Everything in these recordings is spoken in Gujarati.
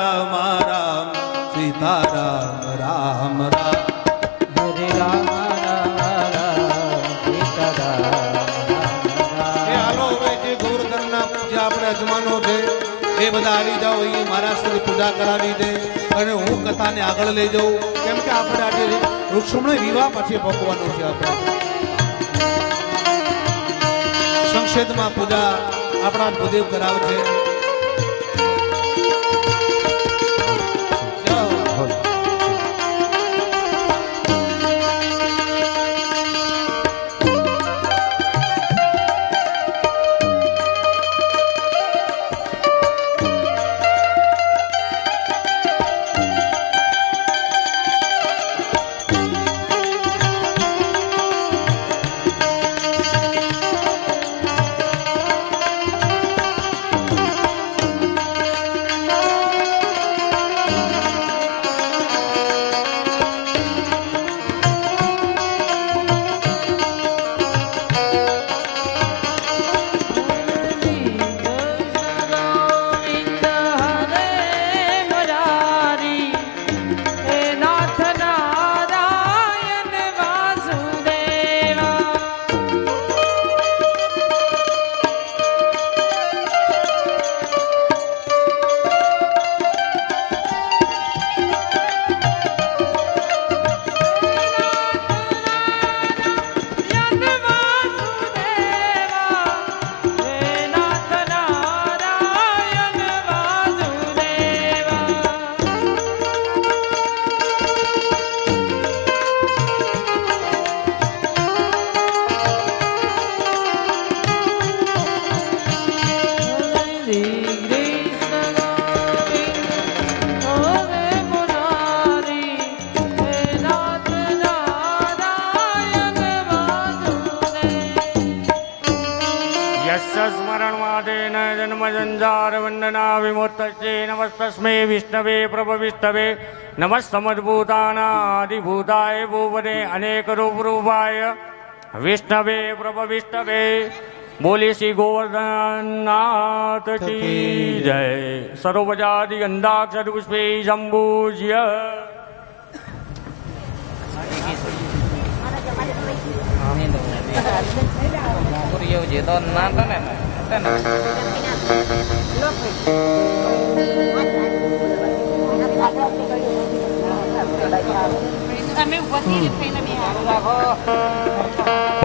રામ રામ સીતારામ રામ રામ હરે રામ રામ રામ સીતારામ એ હાલો હવે જે ગોવર્ધનના જે આપણે અજમાનો છે એ બધા આવી જાઓ અહીં મહારાષ્ટ્રની પૂજા કરાવી દે અને હું કથાને આગળ લઈ જાઉં કેમ કે આપણે આજે વૃક્ષમણી વિવાહ પછી પકવાનું છે આપણે સંક્ષેપમાં પૂજા આપણા ભૂદેવ કરાવશે स्मरणवादेन जन्मजञ्जारवन्दना विमुक्तये नमस्तस्मै विष्णवे प्रभविष्णवे नमः समद्भूतानादिभूताय भूवने अनेकरूपरूपाय विष्णवे प्रभविष्णवे बोले श्री गोवर्धननाथ की जय। सर्वजाति गंधाक्षर पुष्पे संपूज्य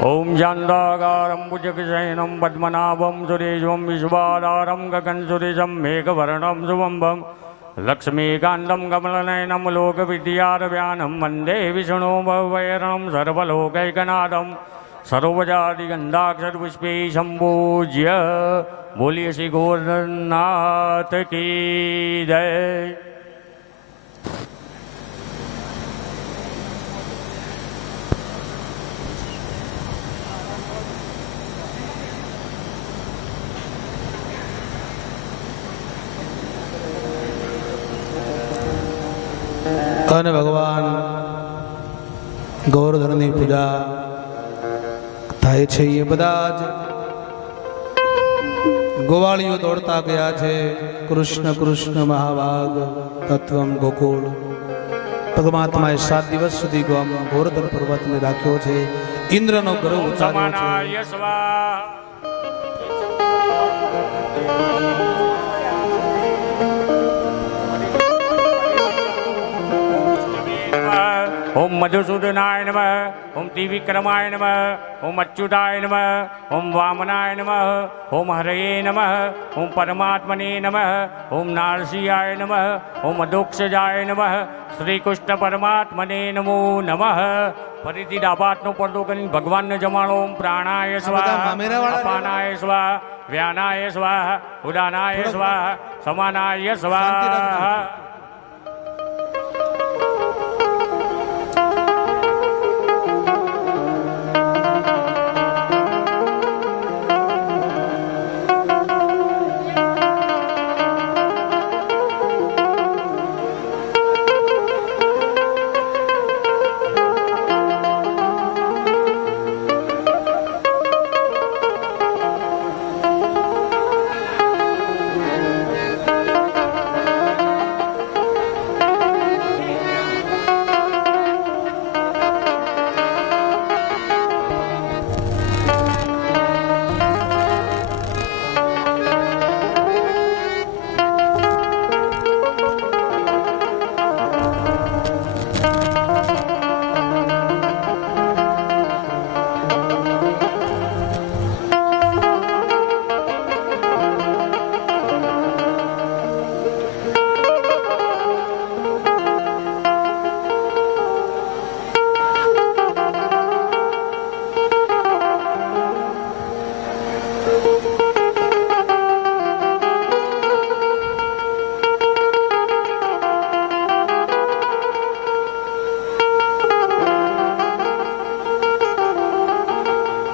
ओम जान्दाकारं भुजगशयनं पद्मनाभं सुरेशं विश्वाधारं गगनसुरेशं मेघवर्णं शुभं लक्ष्मीकान्तं कमलनयनं लोकविद्यारव्यानं वन्दे विष्णुं भवभयहरं सर्वलोकैकनाथं सर्वजातिगन्धाक्षरपुष्पे सम्पूज्य बोलिए श्री गोवर्धननाथ की जय। અને ભગવાન ગોવર્ધનની પૂજા થાય છે એ બધા જ ગોવાળીઓ દોડતા ગયા છે કૃષ્ણ કૃષ્ણ મહાભાગ તત્વમ ગોકુળ પરમાત્માએ 7 દિવસ સુધી ગોવર્ધન પર્વતને રાખ્યો છે ઇન્દ્રનો ગર્વ ઉતાર્યો છે ओम मधुसूदनाय नमः, ओम त्रिविक्रमाय नमः, ओम अच्युताय नमः, ओम वामनाय नमः, ओम हरये नमः, ओम परमात्मने नमः, ओम नारसिंहाय नमः, ओम अधोक्षजाय नमः, श्री कृष्ण परमात्मने नमो नमः। फरीथी डाबातनो પડદો કરીને ભગવાનને જમાડો। ઓમ પ્રાણાય સ્વાહા, અપાનાય સ્વાહા, વ્યાનાય સ્વાહા, ઉદાનાય સ્વાહા, સમાનાય સ્વાહા।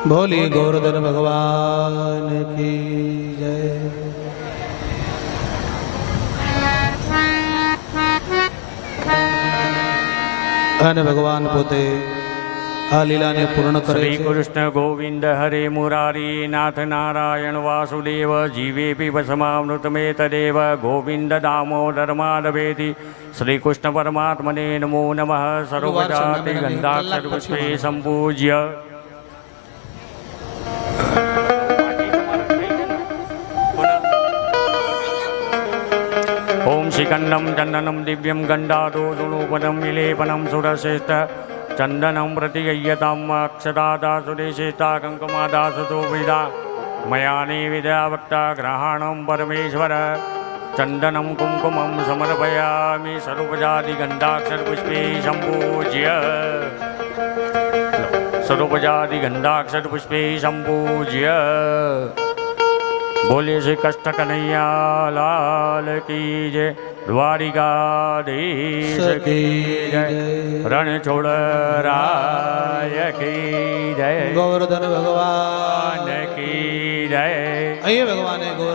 બોલી ગોવર્ધન ભગવાન કી જય. અને ભગવાન પોતે આ લીલાને પૂર્ણ કરે શ્રી છે. કૃષ્ણ ગોવિંદ હરે મુરારી નાથ નારાયણ વાસુદેવ જીવેપી વસમામૃતમે તદેવ ગોવિંદ દામોદર માધવેતિ શ્રી કૃષ્ણ પરમાત્મને નમો નમઃ સર્વજાતિ ગંધાક્ષર પુષ્પે સંપૂજ્ય ઓમ શ્રીકંડમ ચંદનમ દિવ્યમ ગંડાદોષુપદમ વિલેપનમ સુરશ્રેષ્ઠ ચંદનમ પ્રતિય્યતામ અક્ષરાદા સુદેશેતા કંકમાદા સુતોપિતા મયાની વિદ્યાવક્તા ગ્રહાણમ પરમેશ્વર ચંદનમ કુંકુમમ સમર્પયામિ સર્વજાતિ ગંધાક્ષર પુષ્પે સંપૂજ્ય સર્વજાતિ ગંધાક્ષર પુષ્પે સંપૂજ્ય બોલે શ્રી કૃષ્ણ કનૈયા લાલ કી જય દ્વારિકાધીશ કી જય રણછોડરાય કી જય ગોવર્ધન ભગવાન કી જય અહીંયા ભગવાને ગોવર્ધન